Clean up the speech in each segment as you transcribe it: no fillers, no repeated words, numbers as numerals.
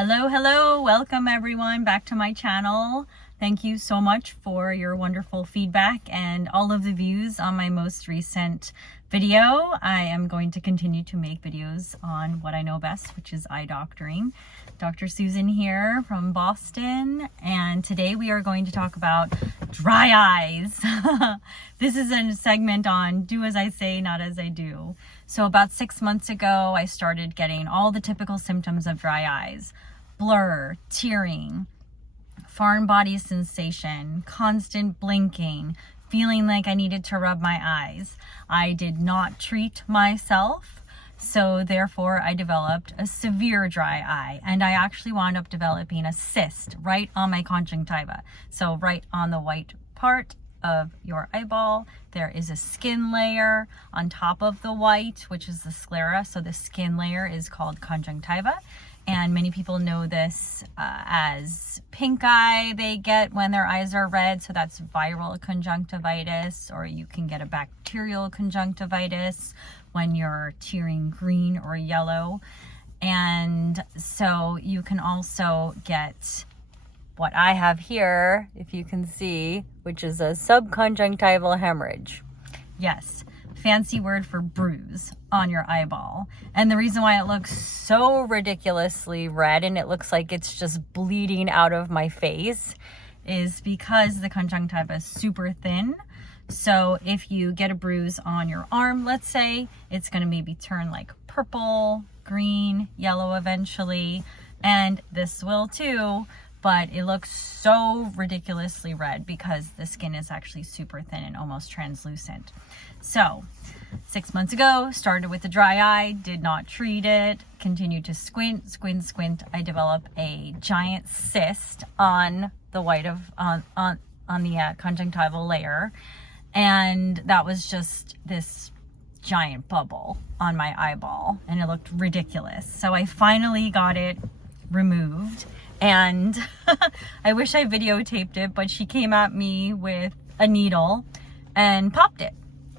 Hello, welcome everyone back to my channel. Thank you so much for your wonderful feedback and all of the views on my most recent video. I am going to continue to make videos on what I know best, which is eye doctoring. Dr. Susan here from Boston, and today we are going to talk about dry eyes. This is a segment on do as I say, not as I do. So about 6 months ago, I started getting all the typical symptoms of dry eyes: blur, tearing, foreign body sensation, constant blinking, feeling like I needed to rub my eyes. I did not treat myself, so therefore I developed a severe dry eye, and I actually wound up developing a cyst right on my conjunctiva. So right on the white part of your eyeball, there is a skin layer on top of the white, which is the sclera. So the skin layer is called conjunctiva. And many people know this as pink eye they get when their eyes are red. So that's viral conjunctivitis, or you can get a bacterial conjunctivitis when you're tearing green or yellow. And so you can also get what I have here, if you can see, which is a subconjunctival hemorrhage. Yes, fancy word for bruise on your eyeball. And the reason why it looks so ridiculously red and it looks like it's just bleeding out of my face is because the conjunctiva is super thin. So if you get a bruise on your arm, let's say, it's going to maybe turn like purple, green, yellow eventually, and this will too. But it looks so ridiculously red because the skin is actually super thin and almost translucent. So 6 months ago, started with the dry eye, did not treat it, continued to squint. I developed a giant cyst on the white of on the conjunctival layer, and that was just this giant bubble on my eyeball, and it looked ridiculous. So I finally got it removed. And I wish I videotaped it, but she came at me with a needle and popped it.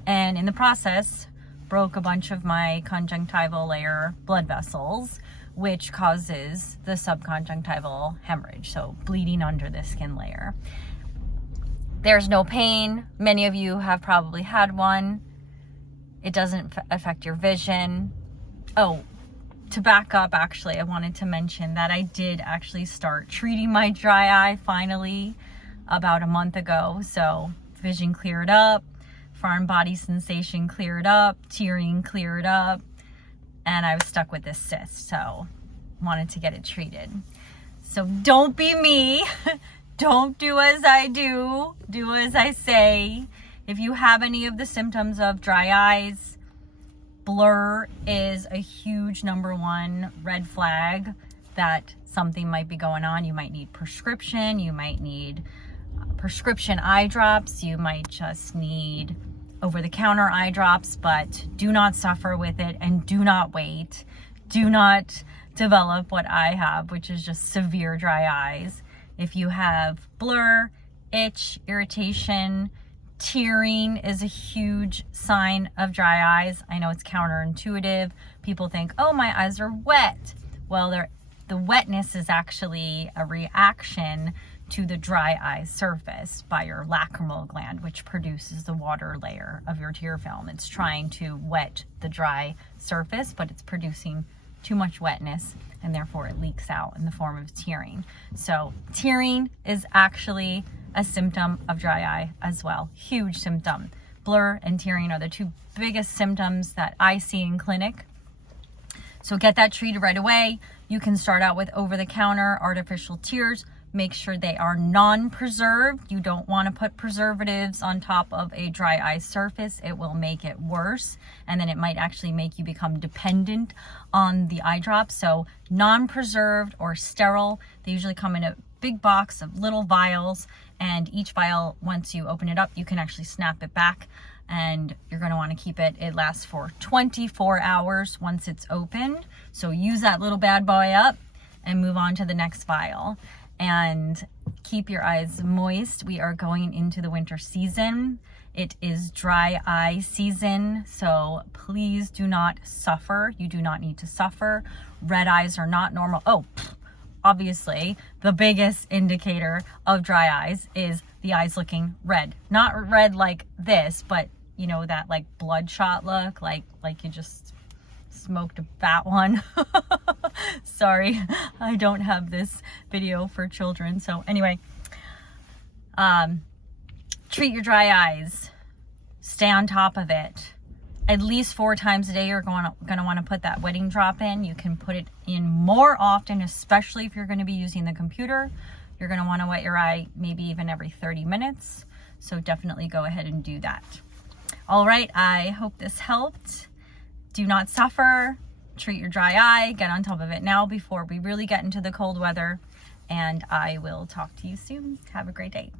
And in the process, broke a bunch of my conjunctival layer blood vessels, which causes the subconjunctival hemorrhage, so bleeding under the skin layer. There's no pain. Many of you have probably had one. It doesn't affect your vision. Oh, to back up, actually, I wanted to mention that I did actually start treating my dry eye finally about a month ago. So vision cleared up, foreign body sensation cleared up, tearing cleared up, and I was stuck with this cyst, so wanted to get it treated. So don't be me. Don't do as I do. Do as I say. If you have any of the symptoms of dry eyes, blur is a huge #1 red flag that something might be going on. You might need prescription. You might need prescription eye drops. You might just need over-the-counter eye drops, but do not suffer with it and do not wait. Do not develop what I have, which is just severe dry eyes. If you have blur, itch, irritation, tearing is a huge sign of dry eyes. I know it's counterintuitive. People think, oh, my eyes are wet. Well, the wetness is actually a reaction to the dry eye surface by your lacrimal gland, which produces the water layer of your tear film. It's trying to wet the dry surface, but it's producing too much wetness, and therefore it leaks out in the form of tearing. So tearing is actually a symptom of dry eye as well. Huge symptom. Blur and tearing are the two biggest symptoms that I see in clinic. So get that treated right away. You can start out with over-the-counter artificial tears. Make sure they are non-preserved. You don't want to put preservatives on top of a dry eye surface. It will make it worse, and then it might actually make you become dependent on the eye drops. So non-preserved or sterile, they usually come in a big box of little vials, and each vial, once you open it up, you can actually snap it back, and you're going to want to keep it. It lasts for 24 hours once it's opened. So use that little bad boy up and move on to the next vial. And keep your eyes moist. We are going into the winter season. It is dry eye season, so please do not suffer. You do not need to suffer. Red eyes are not normal. Oh, obviously the biggest indicator of dry eyes is the eyes looking red. Not red like this, but you know, that like bloodshot look, like you just smoked a fat one. Sorry, I don't have this video for children. So anyway, treat your dry eyes. Stay on top of it. At least 4 times a day, you're going to want to put that wetting drop in. You can put it in more often, especially if you're going to be using the computer. You're going to want to wet your eye maybe even every 30 minutes. So definitely go ahead and do that. All right, I hope this helped. Do not suffer. Treat your dry eye. Get on top of it now before we really get into the cold weather. And I will talk to you soon. Have a great day.